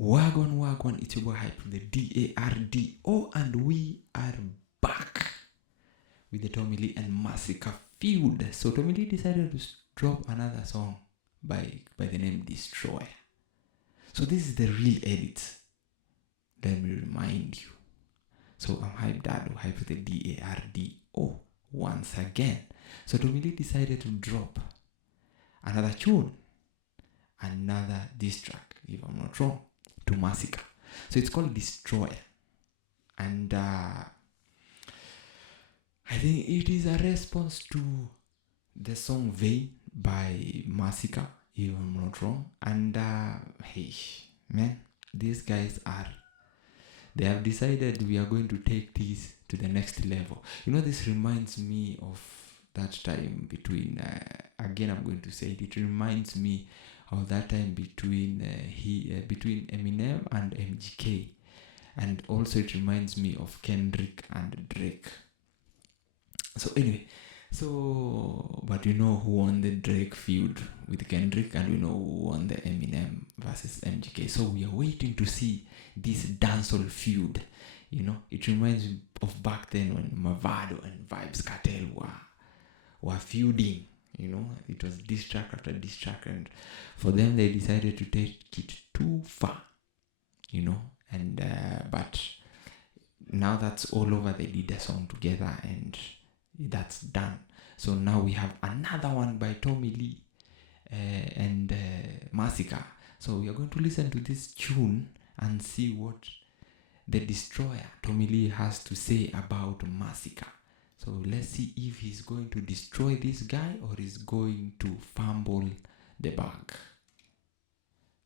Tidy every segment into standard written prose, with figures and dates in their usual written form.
Wagwan, it's your boy Hype, the DARDO, and we are back with the Tommy Lee and Masicka feud. So Tommy Lee decided to drop another song by the name Destroy. So this is the real edit. Let me remind you. So I'm Hype Dado, Hype the DARDO once again. So Tommy Lee decided to drop another tune, another diss track, if I'm not wrong, to Masicka. So it's called Destroy. And I think it is a response to the song Vein by Masicka, if I'm not wrong. And hey, man, these guys they have decided we are going to take this to the next level. You know, this reminds me of that time between, again, I'm going to say it reminds me of that time between Eminem and MGK. And also it reminds me of Kendrick and Drake. So anyway, but you know who won the Drake feud with Kendrick, and we know who won the Eminem versus MGK. So we are waiting to see this dancehall feud. You know, it reminds me of back then when Mavado and Vybz Kartel were feuding. You know, it was diss track after diss track, and for them they decided to take it too far. You know, and but now that's all over. They did a song together, and that's done. So now we have another one by Tommy Lee and Masicka. So we are going to listen to this tune and see what the Destroyer Tommy Lee has to say about Masicka. So let's see if he's going to destroy this guy or he's going to fumble the bag.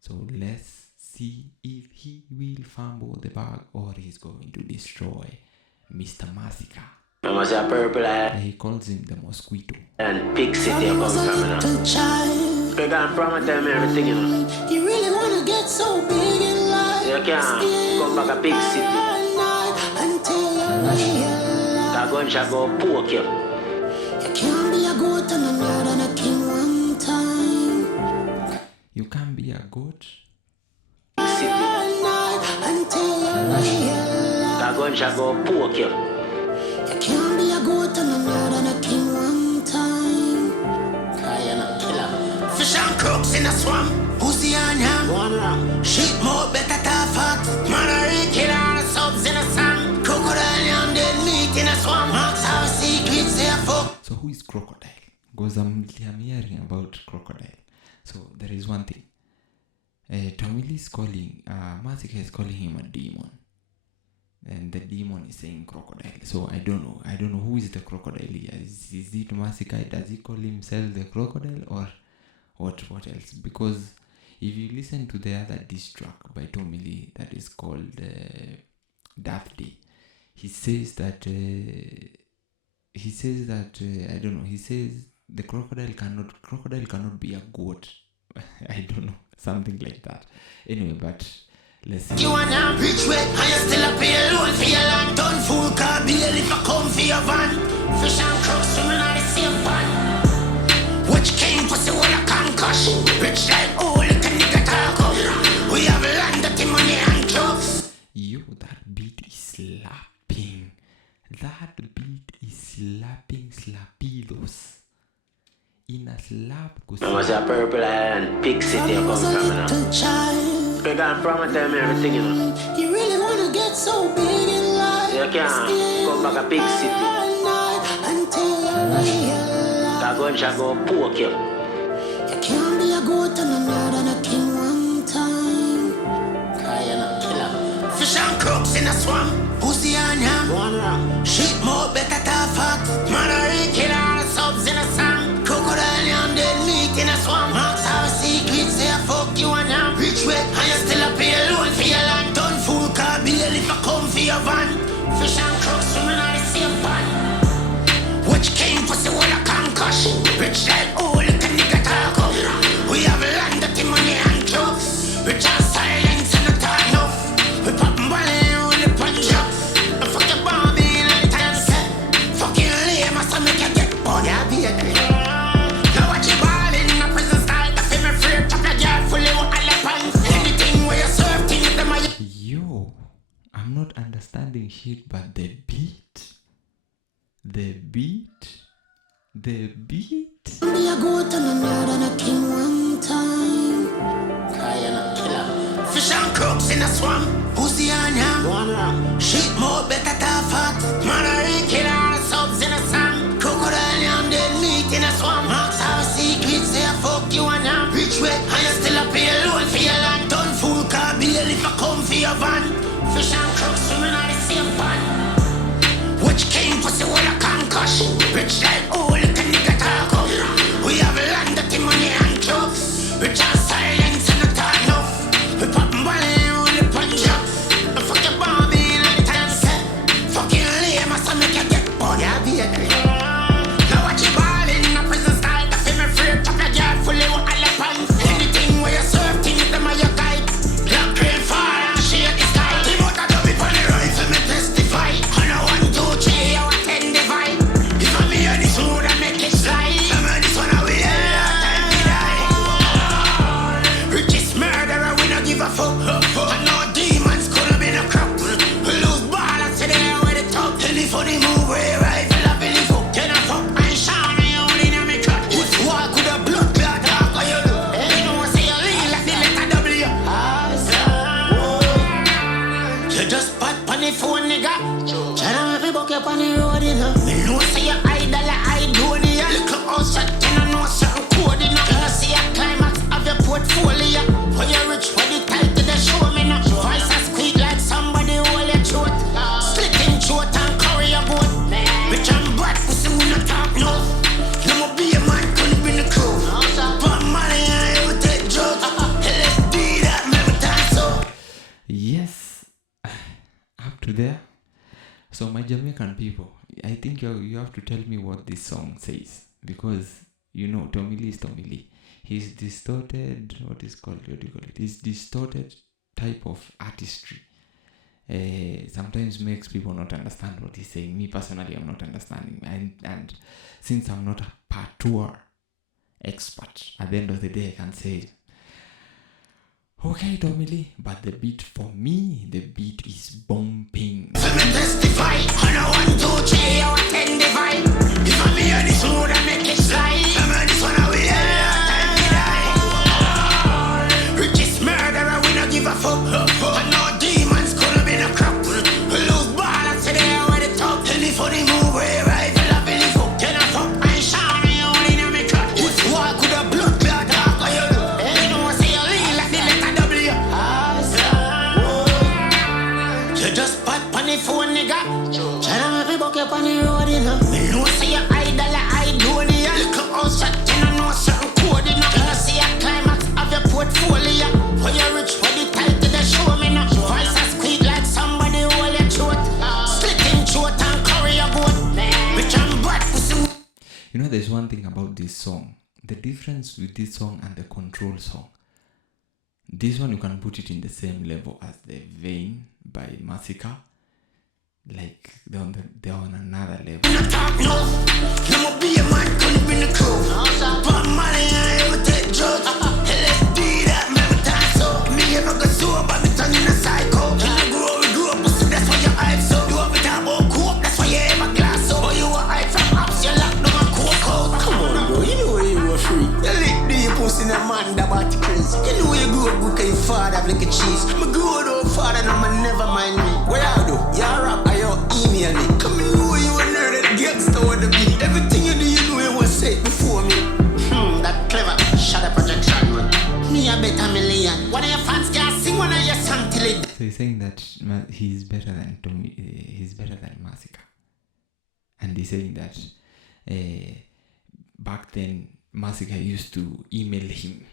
So let's see if he will fumble the bag or he's going to destroy Mr. Masicka. He calls him the mosquito. And big city I'm from, you know. Big and promise them everything, you know. You really wanna get so big in life. You can't come back a big city. That gun shall go poke you. You can't be a goat and I'm more than a king one time. You can't be a goat. Big city. That gun shall go poke you. You can't be a goat and I'm more than a king one time. I am a killer. Fish and crooks in a swamp, pussy and yam. Shit more better than fat. Man a real killer, subs in a song. Crocodile yam dead meat in a swamp. Marks our secrets they are fuck. So who is Crocodile? Because I'm hearing about Crocodile. So there is one thing. Tommy Lee is calling, Masicka is calling him a demon. And the demon is saying crocodile. So I don't know who is the crocodile here. Is it Masicka? Does he call himself the crocodile or what else? Because if you listen to the other diss track by Tommy Lee that is called Death Day, he says that I don't know. He says the crocodile cannot be a goat. I don't know, something like that. Anyway, but let's see. You wanna rich way, and you still a pay alone for your land. Done full car bill if I come for your van. Fish and crooks swimming on the same pan. Which king pussy wanna concuss? Rich like oh, look a nigga talk up. We have landed the money and drugs. Yo, that beat is slapping. That beat is slapping slapidos. In a slap, I was a purple and big city I'm from, you know. Big and promise them everything, you know. You really wanna get so big in life. You can't come back a big city. That gun shall go poke you. You can't be a goat and I'm more than a king one time. I am a killer. Fish and crooks in a swamp, pussy and yam. Shit more better than fat. Man a real killer, subs in a song. Crocodile yam dead meat in a swamp. Marks our secrets they a fuck you and yam. Rich way and you still a pay alone for your land. Done full car bill if I come for your van. Fish and crooks swimming on the same pan. Which king pussy wanna concuss? Rich like oh, look a nigga talk up. We have landed the money and drugs. Rich and silence and not talk enough. We pop money on the punch up. And fuck your bomb in and time set. Fucking late. I'm not understanding shit, but the beat. Me a go to the yard and a king one time. Crying a killer. Fish and crooks in a swamp. Pussy on ya. Shit more better than fat. Man a regular subs in a song. Crocodile yam dead meat in a swamp. Marks have secrets, say I fuck you and yam. Rich way, and you still a pay loan for your land. Done fool car bill if I come for your van. Fish and crooks swimming on the same pan. Which king pussy will a concuss? Rich like oh look a nigga talk up. We have land that the money and clubs. Rich and silence and not talk enough. We pop money on the punch up. And fuck your Barbie like time set. Fucking lame as I make you get born. Yeah, be a great. Now watch you ball in a prison style. The film free top your yard fully with all the pants. Anything where you serve things them are your guide. Black rain fall and shake the sky. The motor don't be on the rifle me testify. And I 1, 2, 3 I attend the vibe. If I me hear this mood I make it slide. I mean this one I will time to die. Richest murderer we no give a fuck. And no demons could have been a crop. We lose balance today with the top. Any funny move where rifle up in the fuck. Then I fuck and shine me only in me cut. If walk with a blood clot talk or you do. You know say you lean like the letter W. You just pat on the phone nigga. Tryna make me buck up on the road you know. Me know say you idol I do the little house shot you know know certain code you know. You see a climax of your portfolio. When you rich when the title they show me now. Voice a squeak like somebody hold your throat. Splitting throat and curry your boat. Bitch I'm bad pussy we no talk no. You must be a man couldn't be the crew. But money and you take drugs. Let's do that every time so. Yes, up to there. So my Jamaican people, I think you have to tell me what this song says, because you know Tommy Lee is Tommy Lee. He's distorted. What do you call it? His distorted type of artistry sometimes makes people not understand what he's saying. Me personally, I'm not understanding, and since I'm not a patois expert, at the end of the day, I can say, okay, Tommy Lee, but the beat for me, the beat is bumping. Let me testify. On a 1, 2, 3, I attend the vibe. If I me hear this mood, I make it slide. I mean this one I will time to die. Richest murderer, we no give a fuck. And no demons could have been a crop. We lose balance today with the top. Any funny move where rifle up in the fuck. Then I fuck and shine me only in me cut. If walk with a blood clot talk or you do. You know say you lean like the letter W. You just pat on the phone nigga. Tryna make me buck up on the road you know. Me know say you idol I do the little house shot you know certain code you know. You see a climax of your portfolio. When you rich when the title they show me now. Voice a squeak like somebody hold your throat. Splitting throat and curry your boat. Bitch I'm bad pussy. You know, there's one thing about this song. The difference with this song and the Control song. This one you can put it in the same level as the Vein by Masicka. Like they're on another level. No talk no. You must be a man couldn't be the crew. But money and you take drugs. Let's do that every time so. Me ever go sober, me turn in a psycho. We grew up, pussy, that's why your hype so. You have it about coke, that's why you ever glass so. But you a hype from ups, you lock down a coke out. Come on bro, you know you were free. You lick the pussy in a man that bought crazy. You know you grew up good cause your father like a cheese. Me grew up father and I'ma never mind me. What I do? You rap or you email me. Come in know you a nerd that gangster with the beat. Everything you do you know you want to say it before me. That clever. Shut up projection man. Me a better million. One of your fans can sing one of your songs till it. So he's saying that he's better than Tommy. He's better than Masicka, and he's saying that back then Masicka used to email him,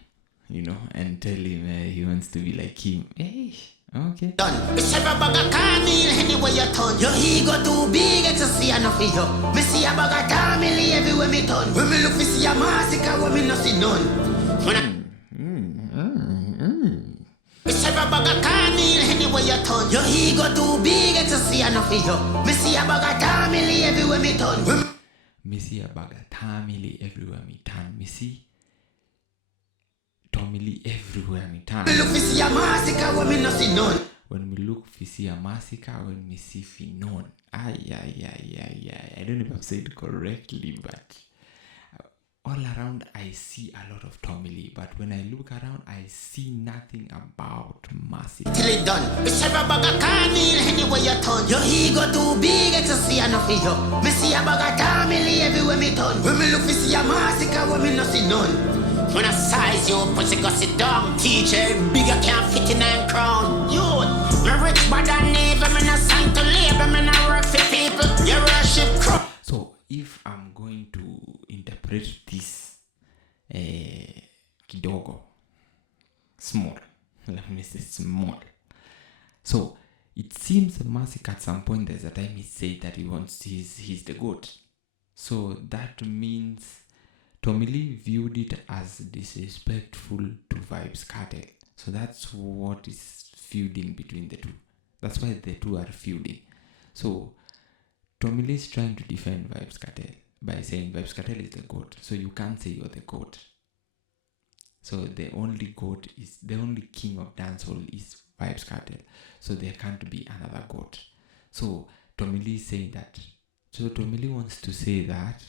you know, and tell him he wants to be like him. Hey, okay. Done. It's ever bag of carnal anywhere you turn. Your ego too big to see enough of you. Me see a bag of family everywhere me turn. When me look to see a Masicka, when me no see none. When I it's ever bag of carnal anywhere you turn. Your ego too big to see enough of you. Me see a bag of family everywhere me turn. Me see a bag of family everywhere me turn. Me see Tommy Lee everywhere me turn. Me look to see a Masicka, when me no see none. when we look, we see a Masicka, when we see Finon. I don't know if I've said it correctly, but all around I see a lot of Tommy Lee, but when I look around, I see nothing about Masicka. Till it done. We serve a bag of carnal anywhere you turn. Your ego too big to see enough of you. Me see a bag of Tommy Lee everywhere me turn. When me look, we see a Masicka, when me no see none. When I size you, pussy go sit down. Teacher, bigger can't fit in a crown. Youth, me rich but I never, me no sign to labor, me no work for people. You worship crown. So if I'm going to interpret this kidogo small, let me say small. So it seems Masicka at some point there's a time he said that he's the goat. So that means Tommy Lee viewed it as disrespectful to Vybz Kartel. So that's what is feuding between the two. That's why the two are feuding. So Tommy Lee is trying to defend Vybz Kartel by saying Vybz Kartel is the goat. So you can't say you're the goat. So the only king of dancehall is Vybz Kartel. So there can't be another goat. So Tommy Lee is saying that. So Tommy Lee wants to say that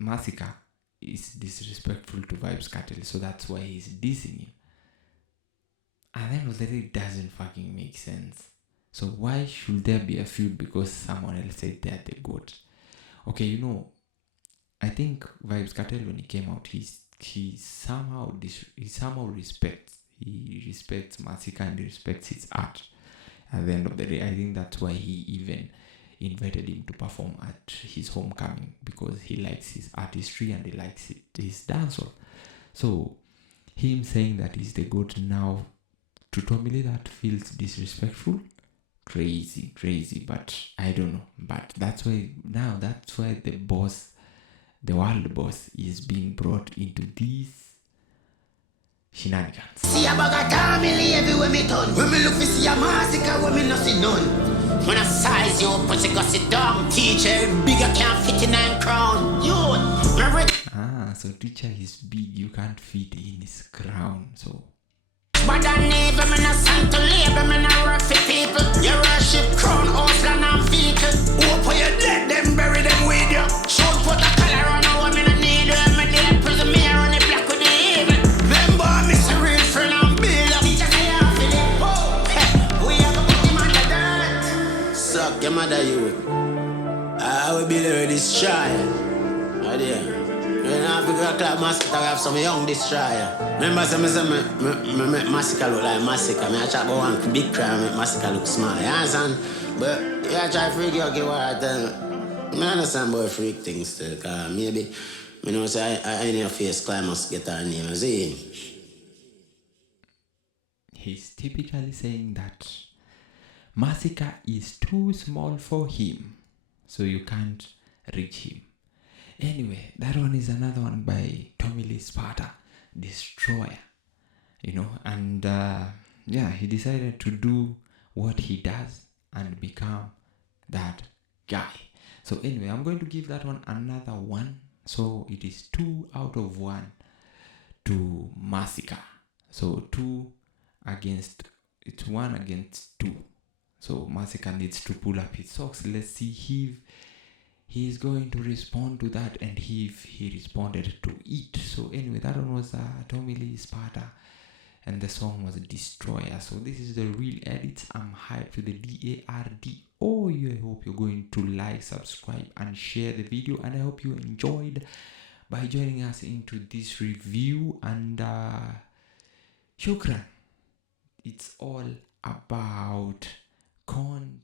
Masicka is disrespectful to Vybz Kartel. So that's why he's dissing him. And then it doesn't fucking make sense. So why should there be a feud because someone else said they're the goat? Okay, I think Vybz Kartel, when he came out, he somehow respects Masicka and he respects his art. At the end of the day, I think that's why he even invited him to perform at his homecoming, because he likes his artistry and he likes his dancehall. So him saying that he's the goat now, to Tommy Lee, that feels disrespectful. Crazy, but I don't know. But that's why the world boss is being brought into these shenanigans. See a bag of Tommy Lee everywhere me turn. When me look, we see a Masicka, when me no see none. When I size you, pussy go sit down. Teacher, bigger can't fit in a crown. Youth, me rich. So teacher is big, you can't fit in his crown. So but I never, me no sign to labor, me no work for people. You worship crown, house, land and vehicle. Hope for you dead, them bury them with you. Should put a collar on a woman, I need you. Me dead prison, me on the black with the evil. Remember, me a real friend and builder. Teacher say you feel it. Oh, we have a put him on the dirt. Suck your mother, you. I will be there destroyer. Oh dear. When I figure out that Masicka, I have some young destroyer. Remember, me make Masicka look like Masicka. I try about one big crime, make Masicka look small. You understand? But yeah, I try to freak you, okay, what I tell you. I understand about freak things too, because maybe, say I in your face, climb must get her name, see? He's typically saying that Masicka is too small for him, so you can't reach him. Anyway, that one is another one by Tommy Lee, SPARTA, Destroyer. And he decided to do what he does and become that guy. So anyway, I'm going to give that one another 1. So it is 2 out of 1 to Masicka. So 1 against 2. So Masicka needs to pull up his socks. Let's see if he's going to respond to that, and if he responded to it. So anyway, that one was Tommy Lee, SPARTA, and the song was Destroyer. So this is the real edits. I'm hyped with the DARDO. I hope you're going to like, subscribe, and share the video, and I hope you enjoyed by joining us into this review. And shukran. It's all about content.